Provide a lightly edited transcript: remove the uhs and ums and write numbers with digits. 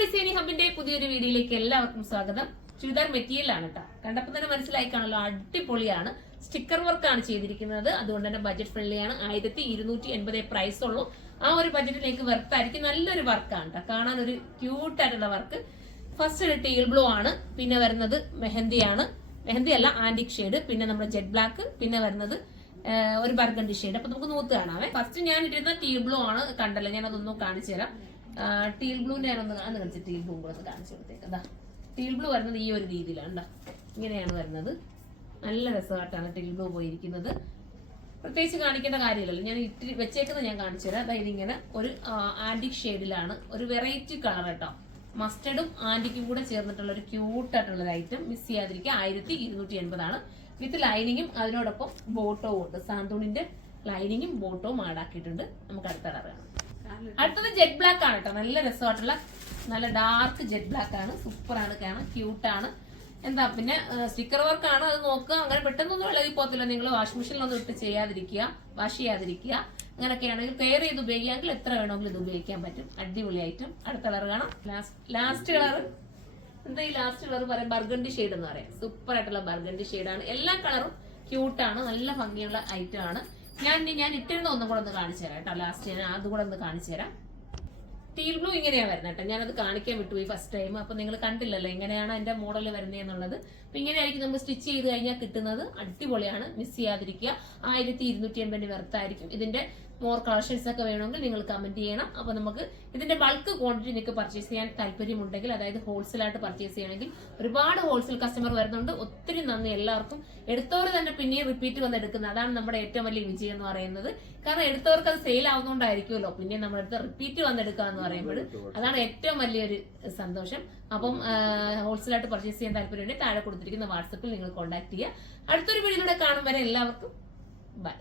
Designing ഹബിന്റെ പുതിയൊരു വീഡിയോയിലേക്ക് എല്ലാവർക്കും സ്വാഗതം. ചുരിദാർ മെറ്റീരിയൽ ആണ് കേട്ടോ. കണ്ടപ്പോൾ തന്നെ മനസ്സിലായി കാണല്ലോ, അടിപൊളിയാണ്. സ്റ്റിക്കർ വർക്കാണ് ചെയ്തിരിക്കുന്നത്. അതുകൊണ്ട് തന്നെ ബഡ്ജറ്റ് ഫ്രണ്ട്ലി ആണ്. 1280 പ്രൈസ് ഉള്ളൂ. ആ ഒരു ബഡ്ജറ്റിലേക്ക് വെർത്തായിരിക്കും. നല്ലൊരു വർക്കാണ് കേട്ടോ. കാണാൻ ഒരു ക്യൂട്ട് ആയിട്ടുള്ള വർക്ക്. ഫസ്റ്റ് ഒരു ടീൽ ബ്ലൂ ആണ്, പിന്നെ വരുന്നത് മെഹന്തിയാണ്. മെഹന്തി അല്ല, ആന്റിക് ഷെയ്ഡ്. പിന്നെ നമ്മുടെ ജെറ്റ് ബ്ലാക്ക്, പിന്നെ വരുന്നത് ഒരു ബർഗണ്ടി ഷെയ്ഡ്. അപ്പൊ നമുക്ക് നൂത്ത് കാണാവേ. ഫസ്റ്റ് ഞാൻ ഇട്ടിരുന്ന ടീൽ ബ്ലൂ ആണ്. കണ്ടല്ലോ, ഞാൻ അതൊന്നും കാണിച്ചു തരാം. ടീൽ ബ്ലൂന്റെ ഞാനൊന്ന് കാണിച്ചു. ടീൽ ബ്ലൂ കൂടെ ഒന്ന് കാണിച്ചു കൊടുത്തേക്ക്. അതാ ടീൽ ബ്ലൂ വരുന്നത് ഈ ഒരു രീതിയിലാണ്. ഇങ്ങനെയാണ് വരുന്നത്. നല്ല രസമായിട്ടാണ് ടീൽ ബ്ലൂ പോയിരിക്കുന്നത്. പ്രത്യേകിച്ച് കാണിക്കേണ്ട കാര്യമില്ലല്ലോ, ഞാൻ ഇട്ട് വെച്ചേക്കുന്നത് ഞാൻ കാണിച്ചു തരാം. അതായത് ഇങ്ങനെ ഒരു ആന്റിക് ഷെയ്ഡിലാണ്, ഒരു വെറൈറ്റി കളർ കേട്ടോ. മസ്റ്റർഡും ആന്റിക്കും കൂടെ ചേർന്നിട്ടുള്ള ഒരു ക്യൂട്ടായിട്ടുള്ള ഒരു ഐറ്റം. മിസ് ചെയ്യാതിരിക്കുക. 1280 ആണ്. വിത്ത് ലൈനിങ്ങും അതിനോടൊപ്പം ബോട്ടവും ഉണ്ട്. സാന്തൂണിന്റെ ലൈനിങ്ങും ബോട്ടവും ആടാക്കിയിട്ടുണ്ട്. നമുക്ക് അടുത്ത കളർ കാണാം. അടുത്തത് ജെറ്റ് ബ്ലാക്ക് ആണ് കേട്ടോ. നല്ല രസമായിട്ടുള്ള നല്ല ഡാർക്ക് ജെറ്റ് ബ്ലാക്ക് ആണ്. സൂപ്പർ ആണ്, കാണാൻ ക്യൂട്ടാണ്. എന്താ പിന്നെ സ്റ്റിക്കർ വർക്ക് ആണ്. അത് നോക്കുക. അങ്ങനെ പെട്ടെന്നൊന്നും ഇളകി പോകത്തില്ല. നിങ്ങൾ വാഷിംഗ് മെഷീനിലൊന്നും ഇട്ട് ചെയ്യാതിരിക്കുക, വാഷ് ചെയ്യാതിരിക്കുക. അങ്ങനെയൊക്കെയാണെങ്കിൽ കെയർ ചെയ്ത് ഉപയോഗിക്കാമെങ്കിൽ എത്ര വേണമെങ്കിലും ഇത് ഉപയോഗിക്കാൻ പറ്റും. അടിപൊളി ഐറ്റം. അടുത്ത കളർ കാണാം. ലാസ്റ്റ് കളർ എന്താ ഈ ലാസ്റ്റ് കളർ പറയാം, ബർഗണ്ടി ഷെയ്ഡ് എന്ന് പറയാം. സൂപ്പർ ആയിട്ടുള്ള ബർഗണ്ടി ഷെയ്ഡാണ്. എല്ലാ കളറും ക്യൂട്ടാണ്, നല്ല ഭംഗിയുള്ള ഐറ്റം ആണ്. ഞാൻ ഇട്ടിരുന്ന ഒന്നും കൂടെ ഒന്ന് കാണിച്ചു തരാം കേട്ടോ. ലാസ്റ്റ് ഞാൻ അതുകൂടെ ഒന്ന് കാണിച്ചു തരാം. ടീൽ ബ്ലൂ ഇങ്ങനെയാ വരുന്നത് കേട്ടോ. ഞാനത് കാണിക്കാൻ വിട്ടുപോയി ഫസ്റ്റ് ടൈം. അപ്പൊ നിങ്ങൾ കണ്ടില്ലല്ലോ എങ്ങനെയാണ് അതിന്റെ മോഡൽ വരുന്നത് എന്നുള്ളത്. അപ്പൊ ഇങ്ങനെയായിരിക്കും നമ്മൾ സ്റ്റിച്ച് ചെയ്ത് കഴിഞ്ഞാൽ കിട്ടുന്നത്. അടിപൊളിയാണ്, മിസ് ചെയ്യാതിരിക്കുക. 1280 വെർത്തായിരിക്കും. ഇതിന്റെ മോർ കളക്ഷൻസ് ഒക്കെ വേണമെങ്കിൽ നിങ്ങൾ കമന്റ് ചെയ്യണം. അപ്പൊ നമുക്ക് ഇതിന്റെ ബൾക്ക് ക്വാണ്ടിറ്റി നിങ്ങൾക്ക് പർച്ചേസ് ചെയ്യാൻ താല്പര്യമുണ്ടെങ്കിൽ, അതായത് ഹോൾസെയിൽ ആയിട്ട് പർച്ചേസ് ചെയ്യണമെങ്കിൽ, ഒരുപാട് ഹോൾസെയിൽ കസ്റ്റമർ വരുന്നുണ്ട്. ഒത്തിരി നന്ദി എല്ലാവർക്കും. എടുത്തവർ തന്നെ പിന്നെയും റിപ്പീറ്റ് വന്ന് എടുക്കുന്നത്, അതാണ് നമ്മുടെ ഏറ്റവും വലിയ വിജയം എന്ന് പറയുന്നത്. കാരണം എടുത്തവർക്ക് അത് സെയിൽ ആവുന്നതുകൊണ്ടായിരിക്കുമല്ലോ പിന്നെ നമ്മുടെ അടുത്ത് റിപ്പീറ്റ് വന്നെടുക്കുക എന്ന് പറയുമ്പോൾ അതാണ് ഏറ്റവും വലിയൊരു സന്തോഷം. അപ്പം ഹോൾസെയിൽ ആയിട്ട് പർച്ചേസ് ചെയ്യാൻ താല്പര്യമുണ്ടെങ്കിൽ താഴെ കൊടുത്തിരിക്കുന്ന വാട്സപ്പിൽ നിങ്ങൾ കോൺടാക്ട് ചെയ്യുക. അടുത്തൊരു വീഡിയോയിലൂടെ കാണും വരെ എല്ലാവർക്കും ബൈ.